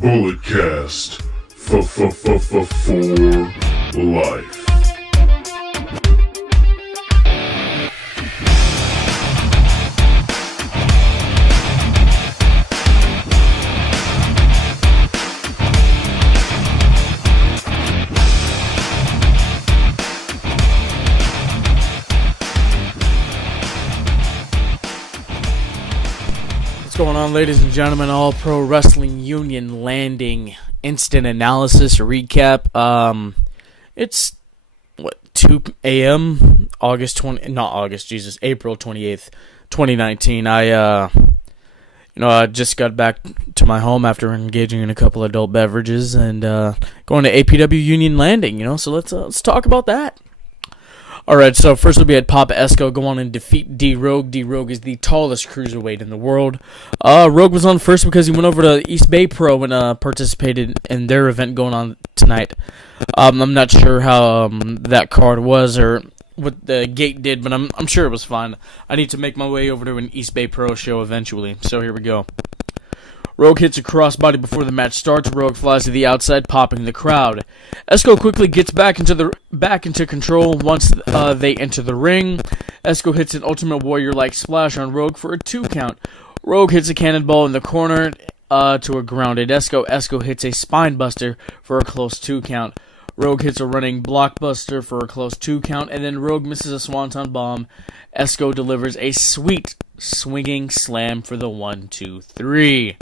Bulletcast for life. What's going on, ladies and gentlemen? All Pro Wrestling Union Landing instant analysis recap. It's 2 a.m. April 28th, 2019. I just got back to my home after engaging in a couple adult beverages and going to APW Union Landing. So let's talk about that. Alright, so first we had Papa ESCO go on and defeat D-Rogue. D-Rogue is the tallest cruiserweight in the world. Rogue was on first because he went over to East Bay Pro and participated in their event going on tonight. I'm not sure how that card was or what the gate did, but I'm sure it was fine. I need to make my way over to an East Bay Pro show eventually, so here we go. Rogue hits a crossbody before the match starts. Rogue flies to the outside, popping the crowd. ESCO quickly gets back into control once they enter the ring. ESCO hits an Ultimate Warrior-like splash on Rogue for a 2 count. Rogue hits a cannonball in the corner to a grounded ESCO. ESCO hits a spine buster for a close 2 count. Rogue hits a running blockbuster for a close 2 count, and then Rogue misses a swanton bomb. ESCO delivers a sweet swinging slam for the 1-2-3.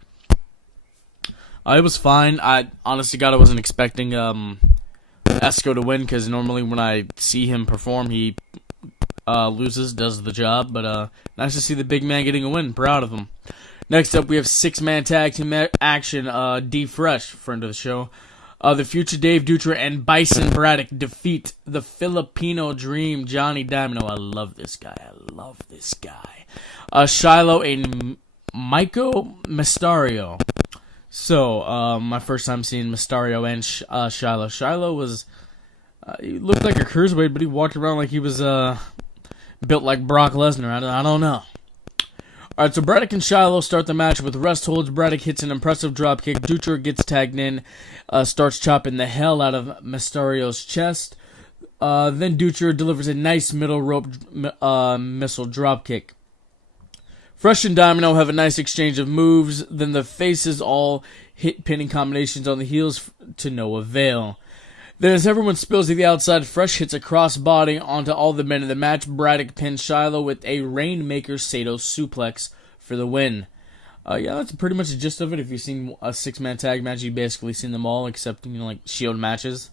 It was fine. I honestly God, I wasn't expecting ESCO to win because normally when I see him perform, he loses, does the job. But nice to see the big man getting a win. Proud of him. Next up, we have 6-man tag team action. D Fresh, friend of the show. The Future Dave Dutra and Bison Braddock defeat the Filipino Dream, Johnny Diamond. I love this guy. Shiloh and Michael Mysterio. So, my first time seeing Mysterio and Shiloh. Shiloh was, he looked like a cruiserweight, but he walked around like he was built like Brock Lesnar. I don't know. Alright, so Braddock and Shiloh start the match with rest holds. Braddock hits an impressive dropkick. Dutra gets tagged in, starts chopping the hell out of Mysterio's chest. Then Dutra delivers a nice middle rope missile dropkick. Fresh and Domino have a nice exchange of moves, then the faces all hit pinning combinations on the heels to no avail. Then as everyone spills to the outside, Fresh hits a crossbody onto all the men in the match. Braddock pins Shiloh with a Rainmaker Sato suplex for the win. That's pretty much the gist of it. If you've seen a 6-man tag match, you've basically seen them all, except, like Shield matches.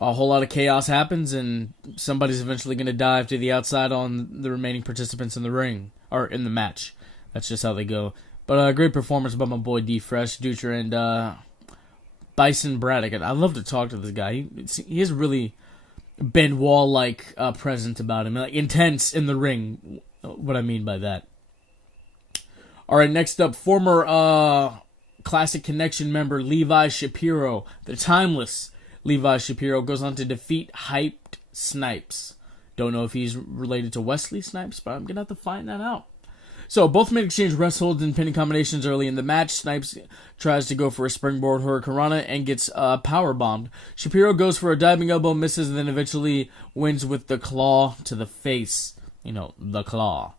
A whole lot of chaos happens, and somebody's eventually going to dive to the outside on the remaining participants in the ring, or in the match. That's just how they go. But great performance by my boy D Fresh, Dutra, and Bison Braddock. I'd love to talk to this guy. He has really Ben Wall-like presence about him, like intense in the ring. What I mean by that. All right, next up, former Classic Connection member Levi Shapiro, the timeless Levi Shapiro, goes on to defeat Hyped Snipes. Don't know if he's related to Wesley Snipes, but I'm going to have to find that out. So, both men exchange rest holds and pinning combinations early in the match. Snipes tries to go for a springboard hurricanrana and gets powerbombed. Shapiro goes for a diving elbow, misses, and then eventually wins with the claw to the face. The claw.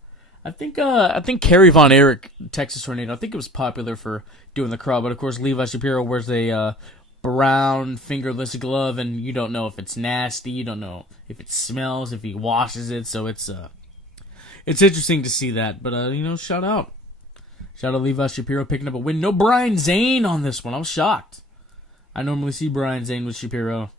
I think Kerry Von Erich, Texas Tornado, I think it was popular for doing the claw, but of course Levi Shapiro wears a brown fingerless glove, and you don't know if it's nasty, you don't know if it smells, if he washes it, so it's interesting to see that, but shout out Levi Shapiro picking up a win. No Brian Zane on this one. I was shocked. I normally see Brian Zane with Shapiro.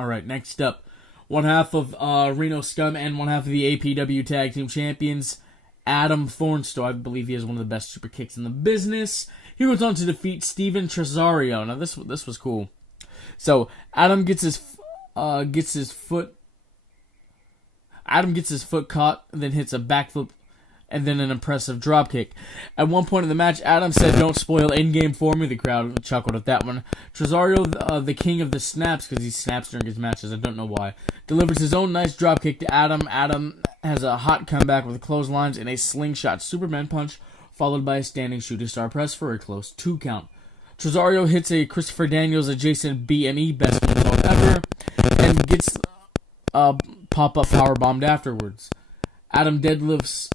Alright, next up, one half of Reno Scum and one half of the APW Tag Team Champions, Adam Thornstowe. I believe he has one of the best super kicks in the business. He goes on to defeat Steven Tresario. Now this was cool. So Adam gets his foot caught, and then hits a backflip, and then an impressive dropkick. At one point in the match, Adam said, "Don't spoil in-game for me." The crowd chuckled at that one. Tresario, the king of the snaps, because he snaps during his matches, I don't know why, delivers his own nice dropkick to Adam. Adam has a hot comeback with clotheslines and a slingshot Superman punch, followed by a standing shooting star press for a close 2 count. Tresario hits a Christopher Daniels adjacent BME, best moonsault ever, and gets pop-up power bombed afterwards. Adam deadlifts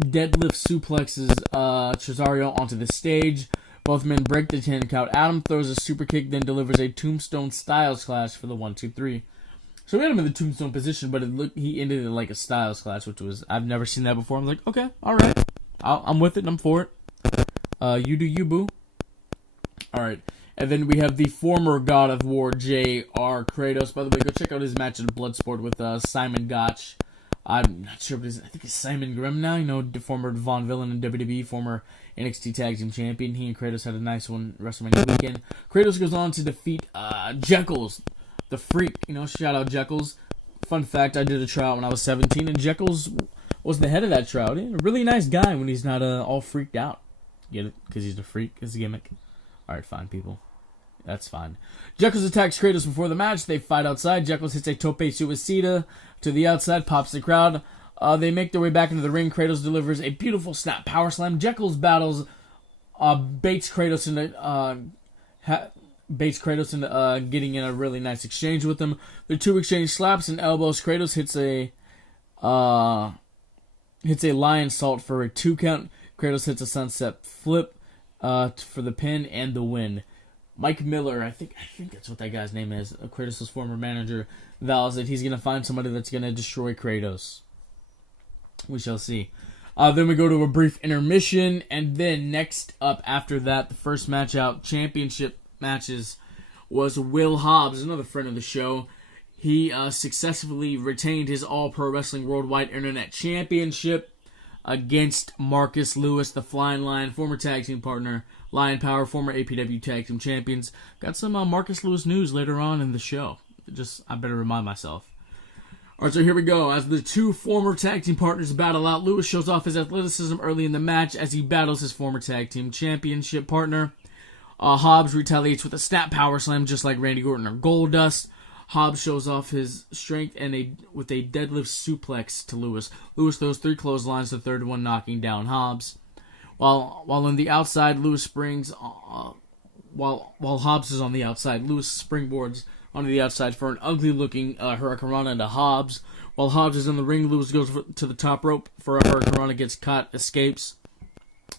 suplexes Tresario onto the stage. Both men break the 10 count. Adam throws a super kick, then delivers a tombstone Styles Clash for the 1-2-3. So we had him in the tombstone position, but he ended it like a Styles Clash, which was, I've never seen that before. I'm like, okay, alright. I'm with it and I'm for it. You do you, boo. Alright. And then we have the former God of War, J.R. Kratos. By the way, go check out his match in Bloodsport with Simon Gotch. I'm not sure, but I think it's Simon Grimm now. You know, the former Von Villain in WWE, former NXT Tag Team Champion. He and Kratos had a nice one WrestleMania weekend. Kratos goes on to defeat Jekyll's, the Freak. You know, shout out Jekyll's. Fun fact, I did a tryout when I was 17, and Jekyll's was the head of that tryout. A really nice guy when he's not all freaked out. Get it? Because he's the Freak. It's a gimmick. Alright, fine, people. That's fine. Jekyll's attacks Kratos before the match. They fight outside. Jekyll's hits a tope suicida to the outside, pops the crowd. They make their way back into the ring. Kratos delivers a beautiful snap power slam. Jekyll's battles baits Kratos into getting in a really nice exchange with him. The two exchange slaps and elbows. Kratos hits a lion salt for a 2 count. Kratos hits a sunset flip for the pin and the win. Mike Miller, I think that's what that guy's name is, Kratos' former manager, vows that he's going to find somebody that's going to destroy Kratos. We shall see. Then we go to a brief intermission, and then next up after that, the first match out, championship matches, was Will Hobbs, another friend of the show. He successfully retained his All Pro Wrestling Worldwide Internet Championship against Marcus Lewis, the Flying Lion, former tag team partner, Lion Power, former APW Tag Team Champions. Got some Marcus Lewis news later on in the show. I better remind myself. Alright, so here we go. As the two former tag team partners battle out, Lewis shows off his athleticism early in the match as he battles his former tag team championship partner. Hobbs retaliates with a snap power slam just like Randy Orton or Goldust. Hobbs shows off his strength with a deadlift suplex to Lewis. Lewis throws 3 clotheslines, the third one knocking down Hobbs. While on the outside, Lewis springs. While Hobbs is on the outside, Lewis springboards onto the outside for an ugly-looking Hurricanrana into Hobbs. While Hobbs is in the ring, Lewis goes to the top rope for a Hurricanrana, gets caught, escapes,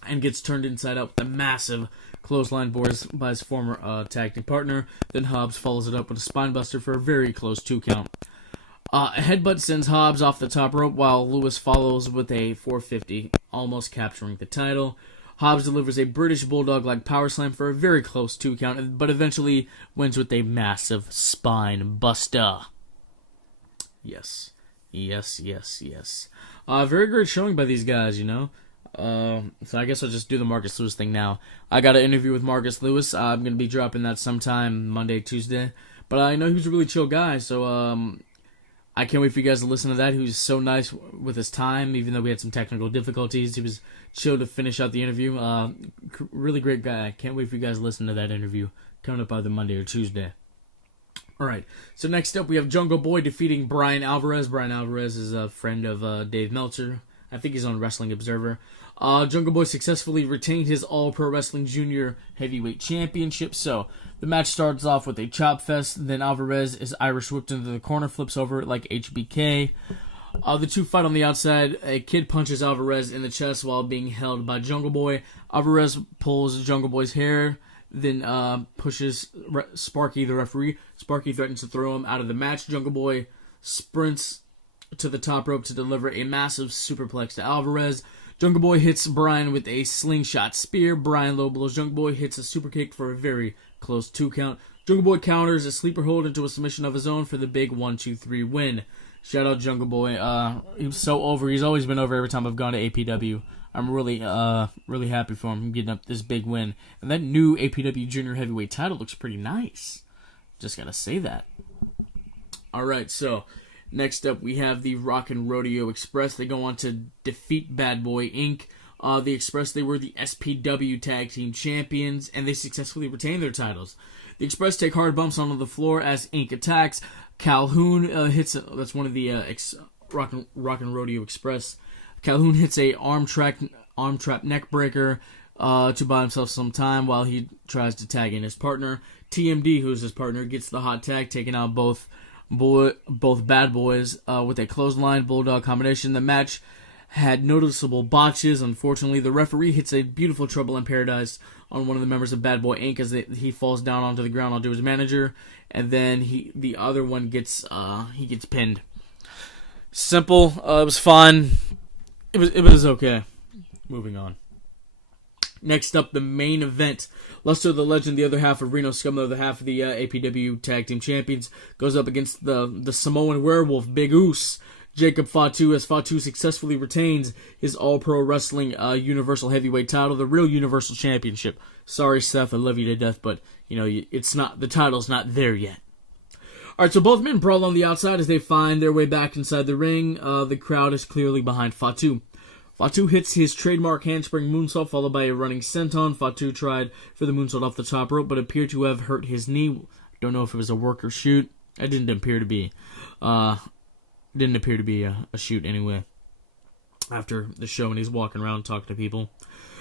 and gets turned inside out with a massive clothesline by his former tag team partner. Then Hobbs follows it up with a spinebuster for a very close 2 count. A headbutt sends Hobbs off the top rope while Lewis follows with a 450, almost capturing the title. Hobbs delivers a British Bulldog-like power slam for a very close 2 count, but eventually wins with a massive spine buster. Yes. Very great showing by these guys, you know. So I guess I'll just do the Marcus Lewis thing now. I got an interview with Marcus Lewis. I'm going to be dropping that sometime Monday, Tuesday. But I know he was a really chill guy, so I can't wait for you guys to listen to that. He was so nice with his time, even though we had some technical difficulties. He was chill to finish out the interview. Really great guy. I can't wait for you guys to listen to that interview coming up either Monday or Tuesday. Alright, so next up we have Jungle Boy defeating Brian Alvarez. Brian Alvarez is a friend of Dave Meltzer. I think he's on Wrestling Observer. Jungle Boy successfully retained his All Pro Wrestling Junior Heavyweight Championship. So, the match starts off with a chop fest. Then Alvarez is Irish whipped into the corner, flips over it like HBK. The two fight on the outside. A kid punches Alvarez in the chest while being held by Jungle Boy. Alvarez pulls Jungle Boy's hair, then pushes Sparky, the referee. Sparky threatens to throw him out of the match. Jungle Boy sprints to the top rope to deliver a massive superplex to Alvarez. Jungle Boy hits Brian with a slingshot spear. Brian low blows Jungle Boy, hits a super kick for a very close 2 count. Jungle Boy counters a sleeper hold into a submission of his own for the big 1-2-3 win. Shout out Jungle Boy. He was so over. He's always been over every time I've gone to APW. I'm really happy for him getting up this big win. And that new APW Junior Heavyweight title looks pretty nice. Just gotta say that. Alright, so next up, we have the Rock and Rodeo Express. They go on to defeat Bad Boy Inc. The Express, they were the SPW Tag Team Champions, and they successfully retained their titles. The Express take hard bumps onto the floor as Inc. attacks. Calhoun hits, that's one of the Rock and Rodeo Express. Calhoun hits a arm trap neck breaker. to buy himself some time while he tries to tag in his partner. TMD, who's his partner, gets the hot tag, taking out both bad boys with a clothesline bulldog combination. The match had noticeable botches. Unfortunately, the referee hits a beautiful Trouble in Paradise on one of the members of Bad Boy Inc. as he falls down onto the ground onto his manager, and then the other one gets pinned. Simple. It was fun. It was okay. Moving on. Next up, the main event. Luster the Legend, the other half of Reno Scum, the other half of the APW Tag Team Champions, goes up against the Samoan Werewolf, Bigos, Jacob Fatu, as Fatu successfully retains his All-Pro Wrestling Universal Heavyweight title, the real Universal Championship. Sorry, Seth, I love you to death, but it's not, the title's not there yet. Alright, so both men brawl on the outside as they find their way back inside the ring. The crowd is clearly behind Fatu. Fatu hits his trademark handspring moonsault, followed by a running senton. Fatu tried for the moonsault off the top rope, but appeared to have hurt his knee. Don't know if it was a work or shoot. It didn't appear to be. Didn't appear to be a shoot anyway. After the show, and he's walking around talking to people.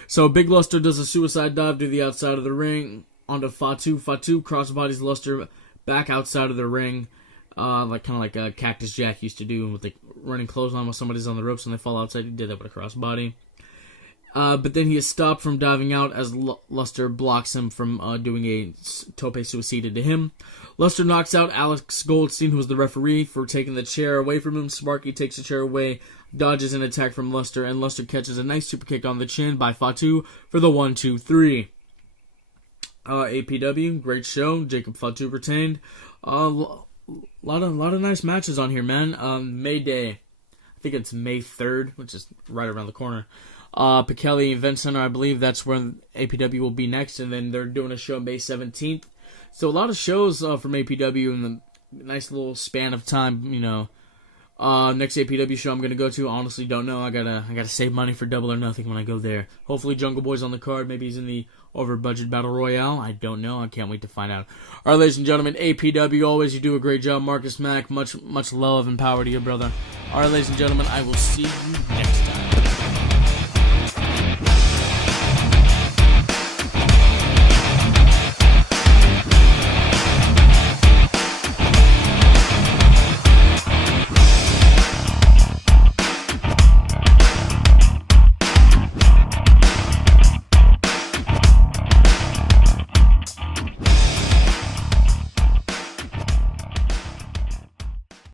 So Big Luster does a suicide dive to the outside of the ring onto Fatu. Fatu crossbodies Luster back outside of the ring, kind of like Cactus Jack used to do with the running clothesline while somebody's on the ropes and they fall outside. He did that with a crossbody. But then he is stopped from diving out as Luster blocks him from doing a tope suicida to him. Luster knocks out Alex Goldstein, who was the referee, for taking the chair away from him. Sparky takes the chair away, dodges an attack from Luster, and Luster catches a nice super kick on the chin by Fatu for the 1-2-3. APW, great show. Jacob Fatu retained. Lot of nice matches on here, man. May Day, I think it's May 3rd, which is right around the corner. Pekeli Event Center, I believe that's where APW will be next, and then they're doing a show May 17th. So a lot of shows from APW in the nice little span of time, Next APW show I'm gonna go to, honestly don't know. I gotta save money for Double or Nothing when I go there. Hopefully Jungle Boy's on the card. Maybe he's in the over budget battle royale. I don't know. I can't wait to find out. All right, ladies and gentlemen, APW, always you do a great job. Marcus Mack, much love and power to you, brother. All right, ladies and gentlemen, I will see you next time.